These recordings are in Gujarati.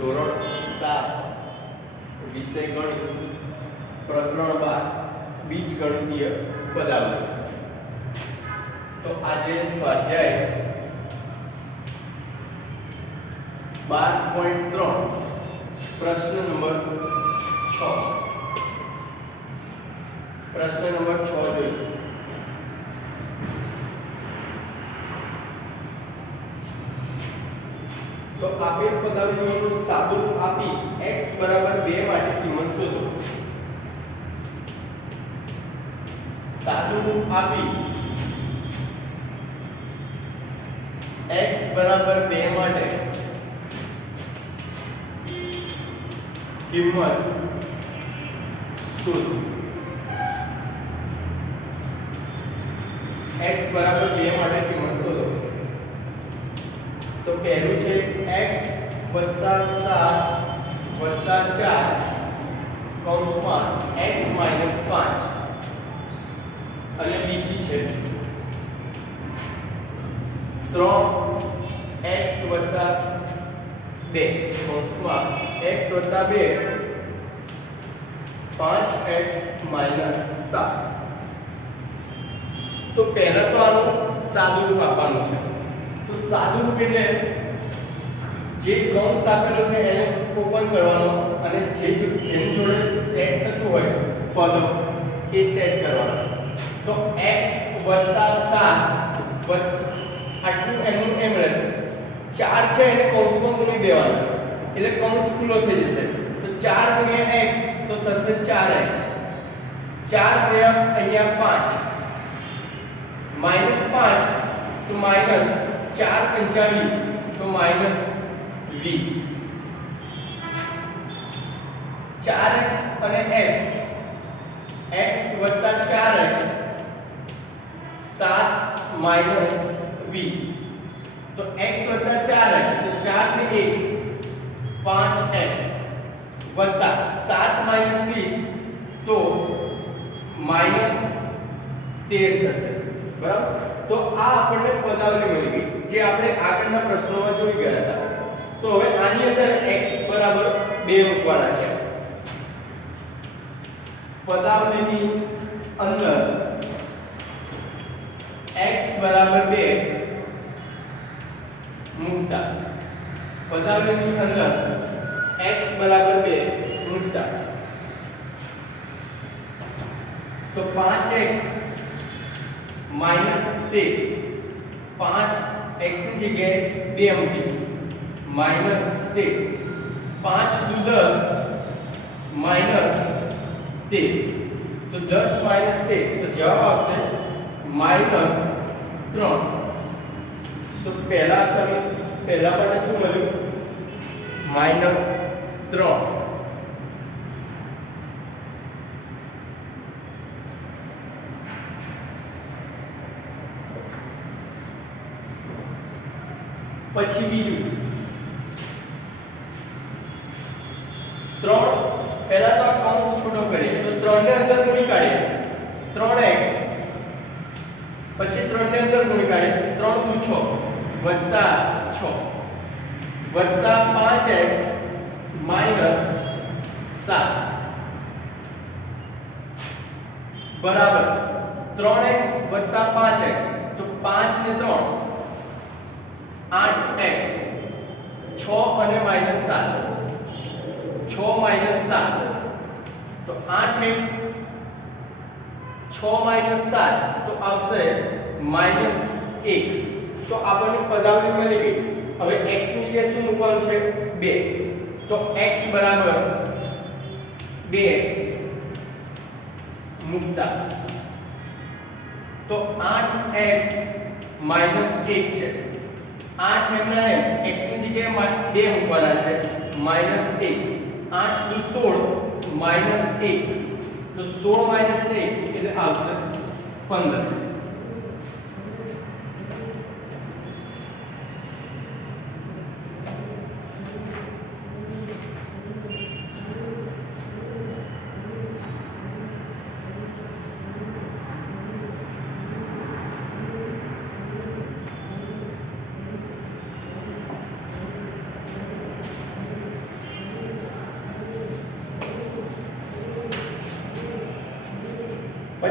ધોરણ 7 વિષય ગણિત પ્રકરણ 12 બીજગણિતીય પદાવલિ। તો આજે સ્વાધ્યાય 12.3 પ્રશ્ન નંબર 6 જોઈશું। तो આપેલ પદાવલિઓનું સાદુરૂપ આપી x બરાબર 2 માટે કિંમત શોધો। સાદુરૂપ આપી x બરાબર 2 માટે કિંમત શોધો। x બરાબર 2 માટે કિંમત શોધો। तो पहलू છે x + 7 + 4 કૌંસમાં x - 5 અને બીજી છે 3x + 2 કૌંસમાં x + 2 5x - 7। તો પહેલા તો આનું સાદુરૂપ આપવાનું છે। तो સાદુરૂપ એટલે જે કૌંસ આપેલો છે એને ઓપન કરવાનો અને જેની જોડે સેટ થતું હોય પદો એ સેટ કરવાનો। તો x + 7 આટલું એનું એમ રહેશે। 4 છે એને કૌંસમાં મૂકી દેવાના એટલે કૌંસ ખુલ્લો થઈ જશે। તો 4 * x તો થશે 4x 4 અહીંયા 5 -5 તો માઈનસ 4 × 20 तो -20 4x અને x x + 4x 7 - 20 तो x + 4x तो 4 ને 1 5x વત્તા 7 - 20 તો -13 થશે। બરાબર। तो આ આપણને પદાવલિ મળી ગઈ જે આપણે આગળના પ્રશ્નોમાં જોઈ ગયા હતા। તો હવે આની અંદર x બરાબર 2 મૂકવાના છે। પદાવલિની અંદર x બરાબર 2 મૂકતા પદાવલિની અંદર x બરાબર 2 મૂકતા તો 5x -13 5x ની જગ્યાએ 2 મૂકીશું -13 5 × 10 -13 તો 10 - 13 તો જવાબ આવશે -3। તો પહેલા માટે શું મળ્યું -3। પછી બીજું 3 પહેલા તો આ કૌંસ છૂટો કરીએ તો 3 ને અંદર ગુણી કાઢીએ 3x પછી 3 ને અંદર ગુણી કાઢીએ 3 × 6 + 6 વત્તા 5x - 7 બરાબર 3x + 5x તો 5 ને 3 8x 6 અને -7 6 - 7 તો 8x 6 - 7 તો આવશે -1। તો આપણને પદાવલિ મળી ગઈ। હવે x ની જગ્યાએ શું મૂકવાનું છે 2 તો x બરાબર 2 મૂકતા તો 8x - 1 છે 8 એમના એમ x ની જગ્યાએ 2 મૂકવાના છે -1 8 × 16 -1 તો 16 - 1 એટલે આવશે 15।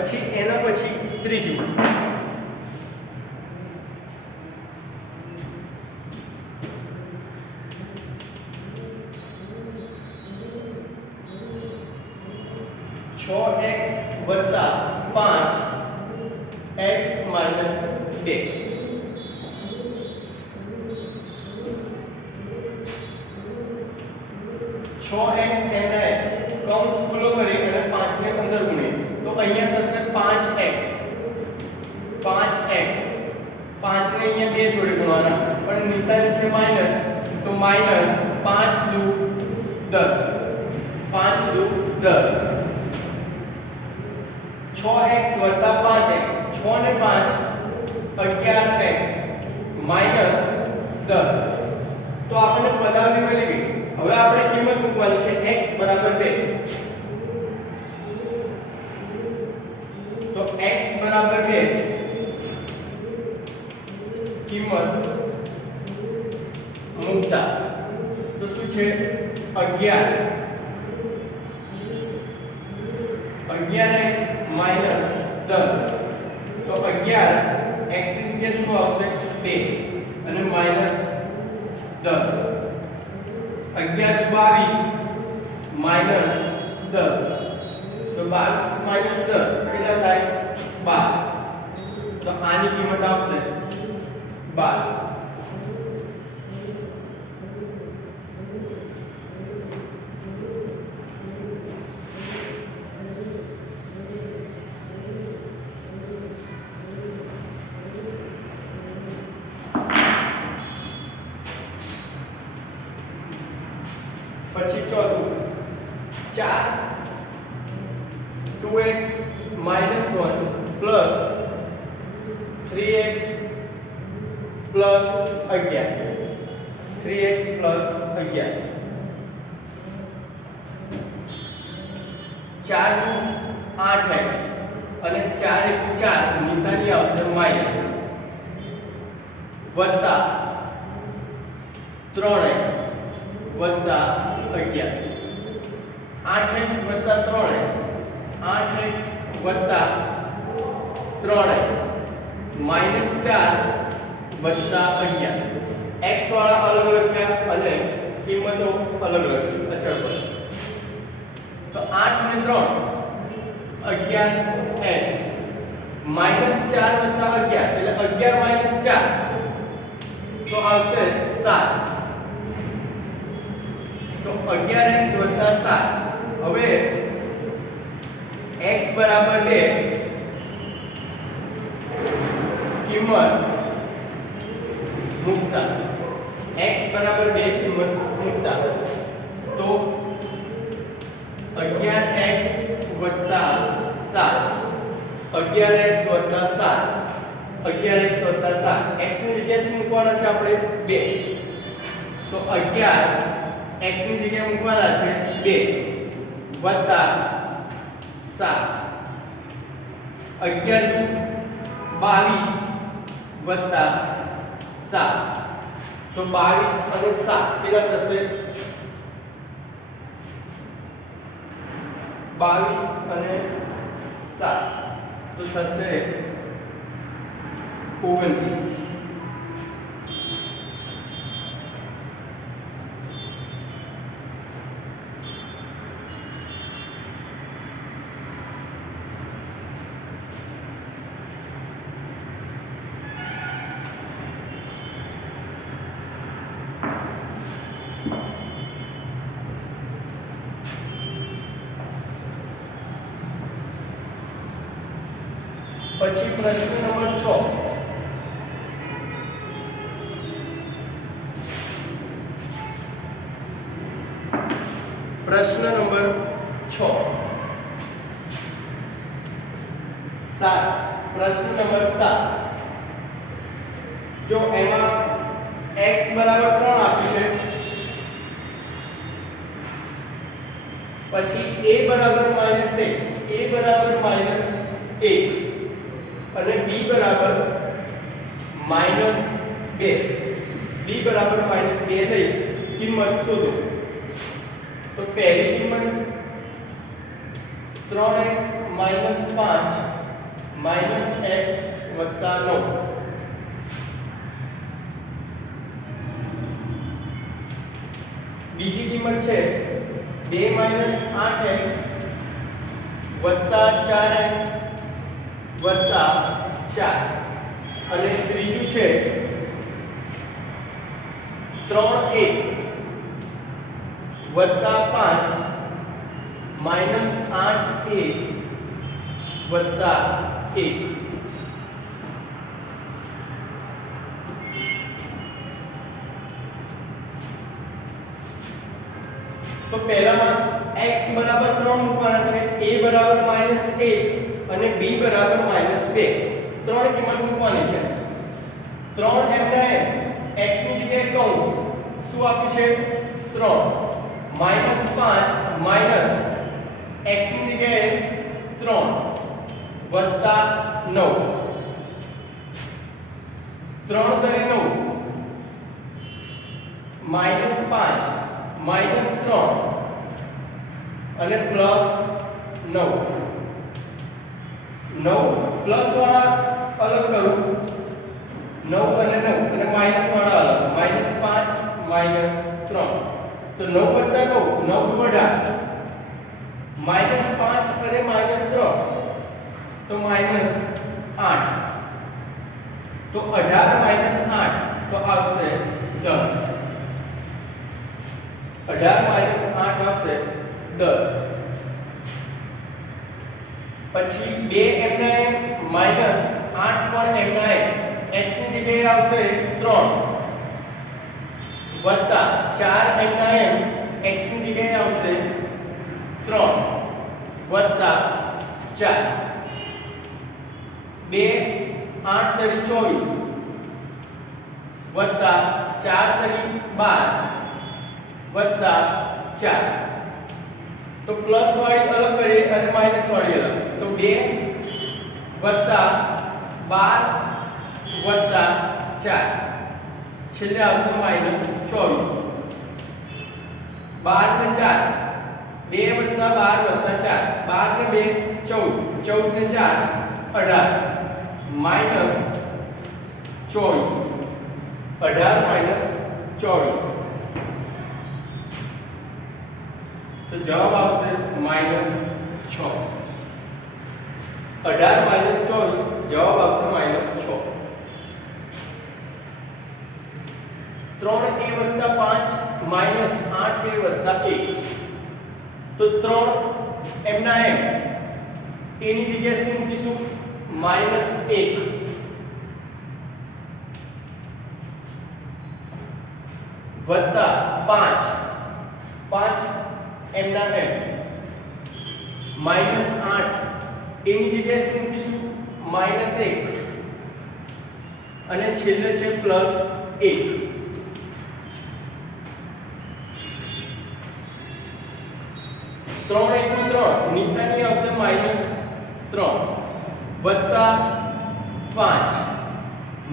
પછી એના પછી ત્રીજું છ એક્સ વત્તા 5 x માઇનસ 2 6x એને કૌંસ ખુલ્લો કરી અને 5 ને અંદર ગુણીએ તો અહીંયા થશે 5x 5x 5 ને અહીંયા બે જોડે ગુણવાના પણ નિશાની છે માઈનસ તો માઈનસ 5 દુ 10 5 દુ 10 6x વત્તા 5x 6 ને 5 11x માઈનસ 10 તો આપણને પદાવલી મળી ગઈ હવે આપણે કિંમત મૂકવાની છે x બરાબર 2 તો x બરાબર 2 કિંમત મૂકતા તો શું છે 11x માઈનસ 10 તો 11 x ની જગ્યાએ શું આવશે 2 અને માઈનસ 10 11 22 માઈનસ 10 તો 22 માઈનસ 10 કેટલા થાય 12 તો આની કિંમત આવશે 12 પછી ચોથું 4 2x minus 1 plus 3x plus 11 3x plus 11 4 નું 8x અને 4 * 4 નિશાની આવશે માઈનસ વત્તા 3x વત્તા 11 8x વત્તા 3x 8x વત્તા 3x માઈનસ 4 વત્તા 11 x વાળા અલગ લખ્યા અને કિંમતો અલગ લખી અચળ પદ તો 8 ને 3 11x માઈનસ 4 વત્તા 11 એટલે 11 માઈનસ 4 તો આવશે 7 તો 11x વત્તા 7 હવે x બરાબર 2 કિંમત મૂકતા x બરાબર 2 કિંમત મૂકતા તો 11x વત્તા 7 11x વત્તા 7 11x વત્તા 7 x ની જગ્યાએ શું મૂકવાના છે આપણે 2 તો 11 x ની જગ્યાએ મૂકવાના છે 2 વત્તા 7 11 22 વત્તા 7 તો 22 અને 7 કેટલા થશે 22 અને 7 તો થશે 29 પછી પ્રશ્ન નંબર 6 પ્રશ્ન નંબર 6 પ્રશ્ન નંબર 7 જો એમાં x બરાબર 3 આપ્યું છે પછી a બરાબર -1 a બરાબર -1 અને b બરાબર -2 b બરાબર -2 લઈ કિંમત શોધો તો પહેલી કિંમત 3x - 5 માઇનસ એક્સ વત્તા 9. બીજી કિંમત છે 2 માઇનસ 8x વત્તા 4x વત્તા 4. અને ત્રીજું છે 3a વત્તા 5 માઇનસ 8a વત્તા 1. તો પહેલામાં x બરાબર 3 મૂકવાના છે, a બરાબર -1 અને b બરાબર -2. ત્રણ કિંમત મૂકવાની છે. 3 એમના એમ x ની જગ્યાએ કૌંસ શું આપ્યું છે 3 -5 માઈનસ x ની જગ્યાએ 3 વત્તા 9. 3 કરી 9 -5 -3 અને +9. 9 પ્લસ વાળા અલગ કરું, 9 અને 9 અને માઈનસ વાળા અલગ, -5 -3. તો 9 + 9 9 -5 અને -3 તો -8. તો 18 - 8 તો આવશે 10. 18 - 8 આવશે 10. પછી 2 એમના એમ માઈનસ 8 પણ એમના એમ x ની જગ્યાએ આવશે 3 વત્તા 4 એમના એમ x ની જગ્યાએ આવશે 3 વત્તા 4. 2 8 તરી 24 વત્તા 4 તરી 12 વત્તા 4. તો પ્લસ વાળી અલગ કરીએ અને માઈનસ વાળી અલગ. તો 2 વત્તા 12 વત્તા 4 છેલ્લે આવશે -24. 12 ને 4 2 વત્તા 12 વત્તા 4 12 ને 2 14 14 ને 4 18 -24 18 તો જવાબ આવશે -6. 18 - 24 જવાબ આવશે -6. 3a + 5 -8a + 1. તો 3 એમના એમ a ની જગ્યાએ શું મૂકીશું -1 વત્તા 5 5 એમના એમ -8 a ની જગ્યાએ શું મૂકીશું -1 અને છેલ્લે છે +1. ત્રણ એકુ 3 નિશાની આવશે -3 વત્તા 5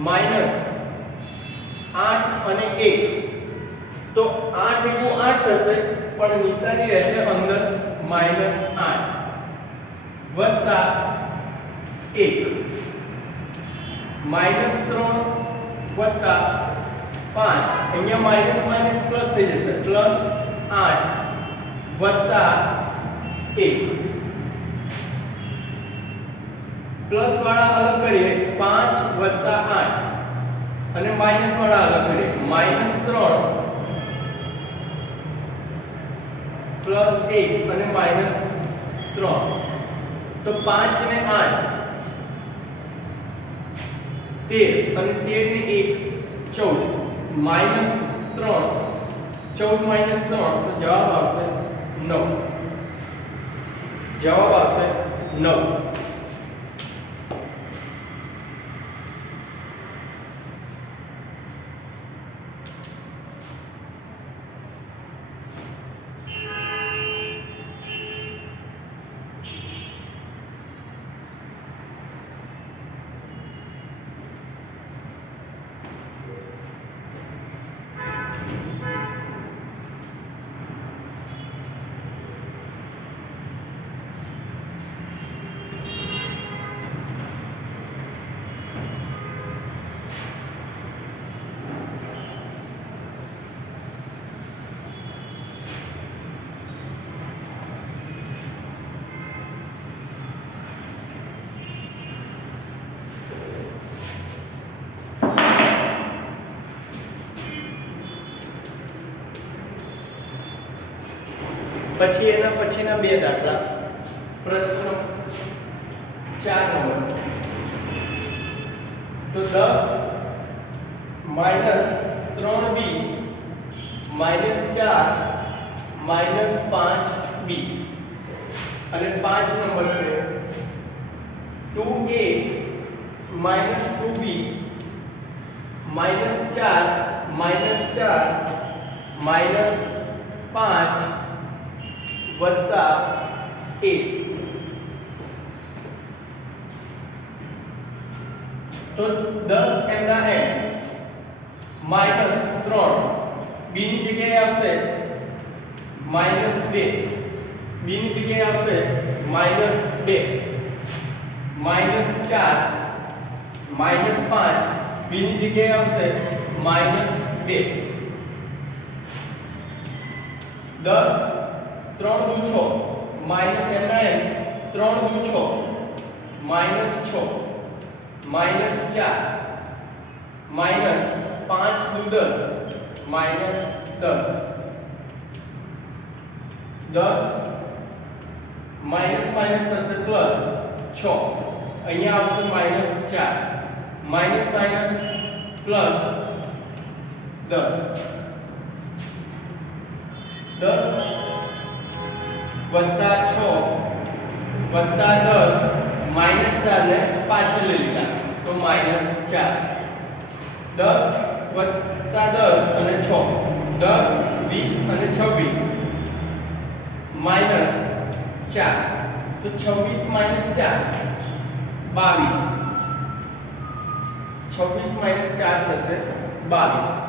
માઈનસ 8 અને 1. તો 8 એકુ 8 થશે પણ નિશાની રહેશે અંદર -8 વત્તા 1 -3 વત્તા 5 અહીંયા માઈનસ માઈનસ પ્લસ થઈ જશે +8 વત્તા 1. પ્લસ વાળા અલગ કરીએ 5 વત્તા 8 અને માઈનસ વાળા અલગ કરીએ -3 +1 અને -3. તો 5 ને 8 13 અને 13 ને 1 14 -3 14 - 3 તો જવાબ આવશે 9. જવાબ આવશે 9. પછી એના પછીના બે દાખલા. પ્રશ્ન 4 નંબર. તો 10 -3b -4 -5b અને 5 નંબર છે 2a -2b -4 -5 વત્તા 1. તો 10 એમના એમ -3 b ની જગ્યાએ આવશે -2 b ની જગ્યાએ આવશે -2 -4 -5 b ની જગ્યાએ આવશે -2 10 3 દુ 6 માઈનસ એમના એમ 3 દુ 6 -6 -4 -5 દુ 10 -10 10 માઈનસ માઈનસ થશે પ્લસ 6 અહીંયા આવશે -4 માઈનસ માઈનસ પ્લસ 10 10 વત્તા 6 વત્તા 10 -4 ને પાછળ લઈ લીધા તો -4 10 વત્તા 10 અને 6 10 20 અને 26 -4 તો 26 -4 22 26 -4 થશે 22.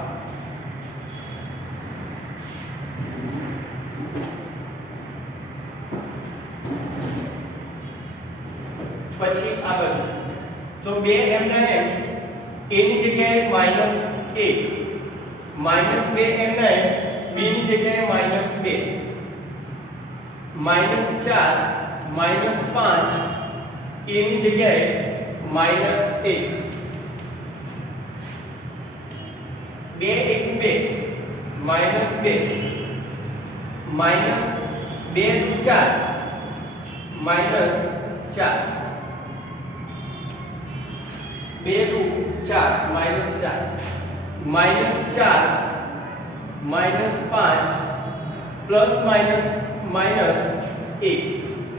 પછી આ બાજુ તો 2 એમના એમ a ની જગ્યાએ -1 -2 એમના એમ b ની જગ્યાએ -2 -4 -5 a ની જગ્યાએ -1 2 1 2 -2 -2 4 -4 2 4 -4 -5 પ્લસ માઈનસ -1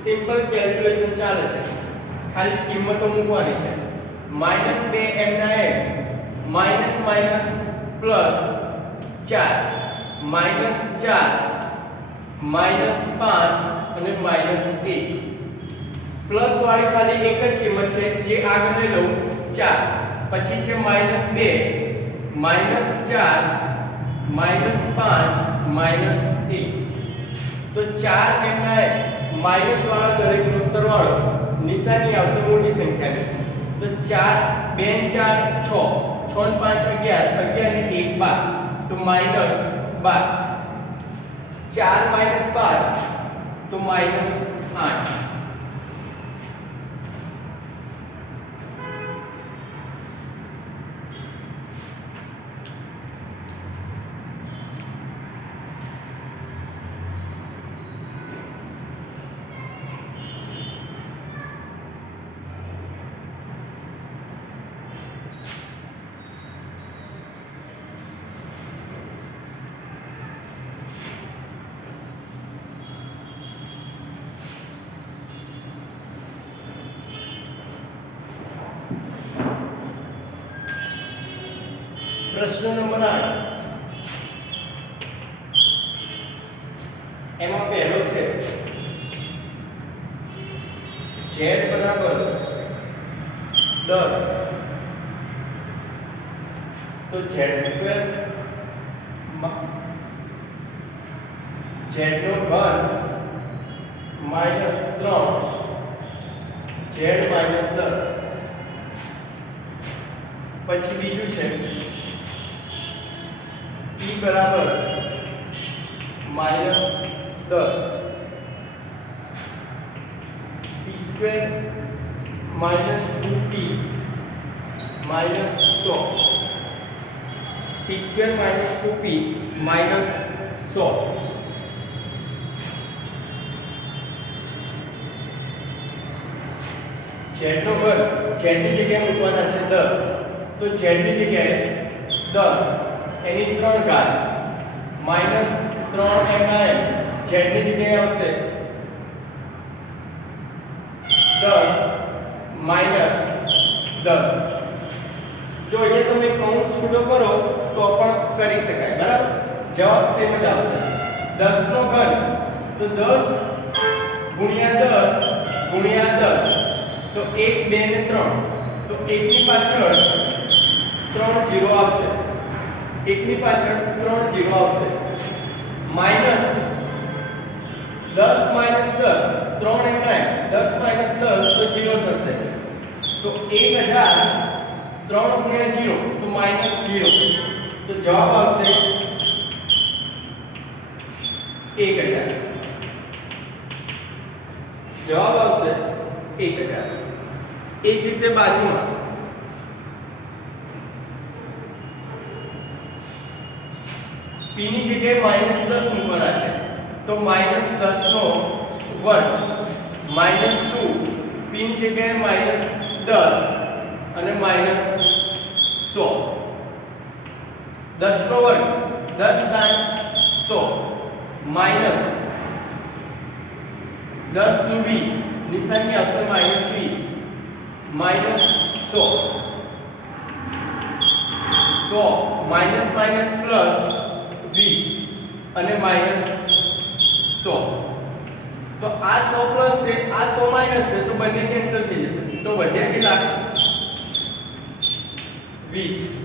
સિમ્પલ કેલ્ક્યુલેશન ચાલે છે ખાલી કિંમતો મૂકવાની છે -2 એમના એમ માઈનસ માઈનસ પ્લસ 4 -4 -5 અને -1 પ્લસ વાળી ખાલી એક જ કિંમત છે જે આગળ લઈ લઉં 4 પછી છે -2 -4 -5 -1 તો 4 એમના માઈનસ વાળા દરેકનો સરવાળો નિશાની આવશે મોટી સંખ્યાની તો 4 2 4 6 6 5 11 11 ને 1 12 તો -12 4 -12 તો -8. પ્રશ્ન નંબર 8 એમાં પહેલો છે z બરાબર 10 તો z સ્ક્વેર z નો ઘન -3 z -10 પછી બીજું છે p બરાબર -10 p square -2p -100 p square -2p -100 z નો વર્ગ z ની જગ્યાએ મૂકવાના છે 10 તો z ની જગ્યાએ 10 એની 3 ઘાત માઈનસ 3m z ની જગ્યાએ આવશે 10 માઈનસ 10 જો અહીંયા તમે કૌંસ છૂટો કરો તો પણ કરી શકાય બરાબર જવાબ સેમ જ આવશે 10 નો ઘન તો 10 ગુણ્યા 10 ગુણ્યા 10 તો 1 2 ને 3 તો 1 ની પાછળ 3 0 આવશે 1 ની પાછળ 3 0 આવશે માઈનસ 10 માઈનસ 10 3 એમ 10 માઈનસ 10 તો 0 થશે તો 1000 3 ગુણ્યા 0 તો માઈનસ 0 તો જવાબ આવશે 1000 જવાબ આવશે 1000 એ જ રીતે બાજુમાં p ની જગ્યાએ માઈનસ 10 મૂકવાના છે તો માઈનસ 10 નો વર્ગ માઈનસ 2 p ની જગ્યાએ માઈનસ 10 અને માઈનસ 100 10 નો વર્ગ 10 દાન 100 માઈનસ 10 નું 20 નિશાની આવશે minus 20 minus 100 minus minus plus 20 અને માઈનસ 100 તો આ 100 પ્લસ છે આ 100 માઈનસ છે તો બંને કેન્સલ થઈ જશે તો વધ્યા કેટલા 20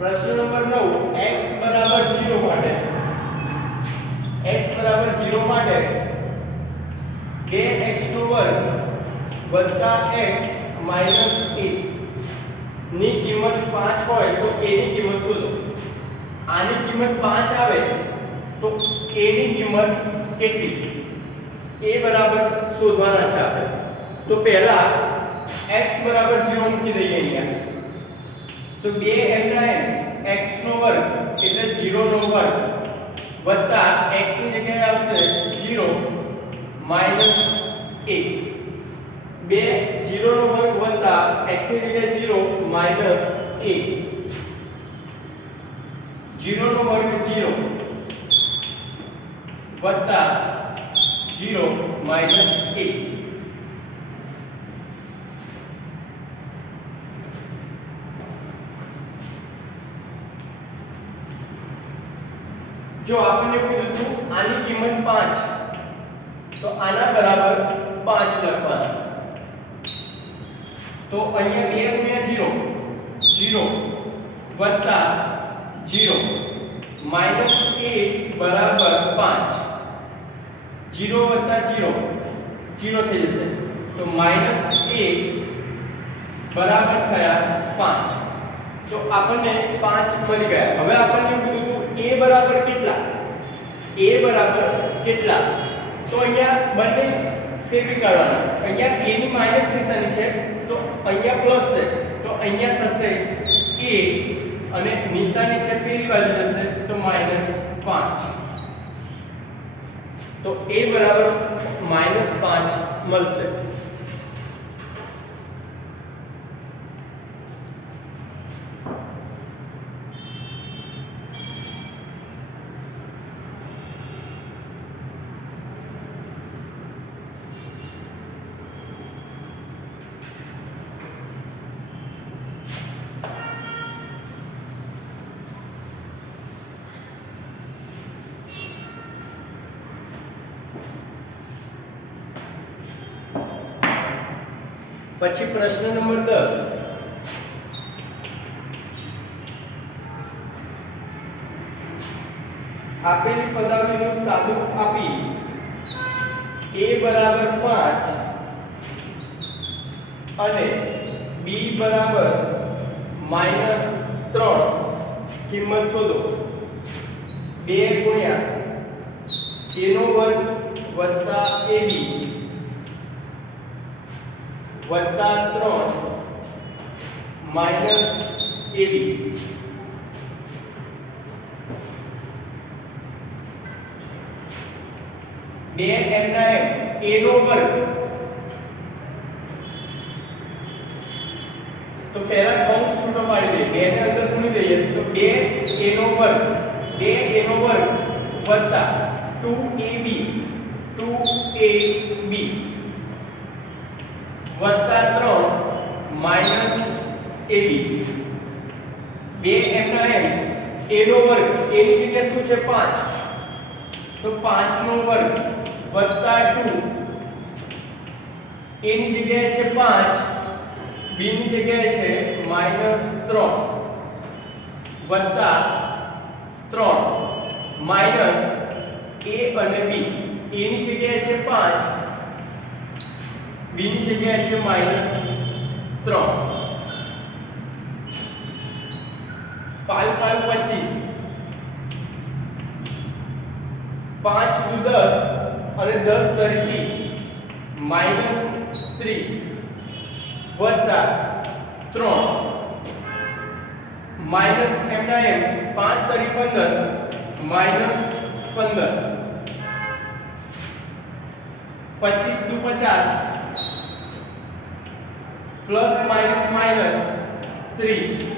प्रश्न नंबर 9 x बराबर 0 માટે x બરાબર 0 માટે 2x નો વર્ગ વત્તા x માઈનસ 1 ની કિંમત 5 હોય તો a ની કિંમત શોધો આની કિંમત 5 આવે તો a ની કિંમત કેટલી a બરાબર શોધવાના છે આપણે તો પહેલા x બરાબર 0 મૂકી દઈએ અહીંયા तो 2m x નો વર્ગ એટલે 0 નો વર્ગ વત્તા x ની જગ્યાએ આવશે 0 માઈનસ 1 2 0 નો વર્ગ વત્તા x ની જગ્યાએ 0 માઈનસ 1 0 નો વર્ગ 0 વત્તા 0 માઈનસ 1 जो आपने कીધું હતું આની કિંમત 5 તો આના બરાબર 5 લખવાના તો અહીંયા 2 ગુણ્યા 0 0 વત્તા 0 માઈનસ 1 બરાબર 5 0 વત્તા 0 0 થઈ જશે તો માઈનસ 1 બરાબર થયા 5 તો આપણને 5 મળી ગયા હવે આપણને કીધું a બરાબર કેટલા a બરાબર કેટલા તો અહીંયા બંને ફેરવી કાઢવાના અહીંયા a ની માઈનસ નિશાની છે તો અહીંયા પ્લસ છે તો અહીંયા થશે a અને નિશાની છે પેલી બાજુ જશે તો -5 તો a બરાબર -5 મળશે પછી પ્રશ્ન નંબર 10 આપેલી પદાવલીનું સાદુરૂપ આપી a બરાબર 5 અને b બરાબર -3 કિંમત શોધો 2 ગુણ્યા a નો વર્ગ વત્તા ab વત્તા 3 માઈનસ ab બે એમના એમ a નો વર્ગ તો પહેલા કૌંસ છૂટો પાડી દઈએ 2 ને અંદર ગુણી દઈએ તો 2 a નો વર્ગ 2 a નો વર્ગ વત્તા 2ab 2ab વત્તા 3 માઈનસ ab 2 એમના એમ a નો વર્ગ a ની જગ્યાએ શું છે 5 તો 5 નો વર્ગ વત્તા 2 a ની જગ્યાએ છે 5 b ની જગ્યાએ છે -3 વત્તા 3 માઈનસ a અને b a ની જગ્યાએ છે 5 b ની જગ્યાએ છે -3 5 5 25 5 દુ 10 અને 10 તરી 30 -30 વત્તા 3 માઈનસ એમના એમ 5 તરી 15 -15 25 દુ 50 પ્લસ માઈનસ માઈનસ 30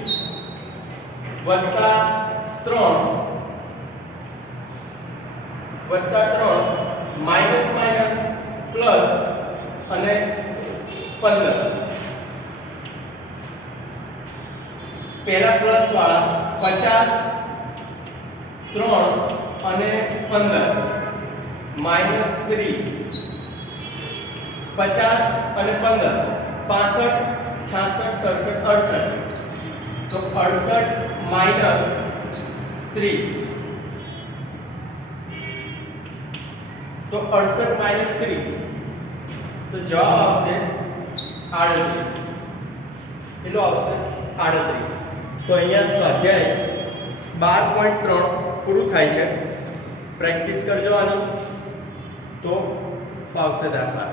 વત્તા 3 માઈનસ માઈનસ પ્લસ અને 15 પહેલા પ્લસ વાળા 50 3 અને 15 માઈનસ 30 50 અને 15 65 66 67 68 તો 68 માઈનસ 30 તો 68 માઈનસ 30 તો જવાબ આવશે 38 કેટલો આવશે 38 તો અહીંયા સ્વાધ્યાય 12.3 પૂરું થાય છે પ્રેક્ટિસ કરજો આની તો ફાવશે દાખલા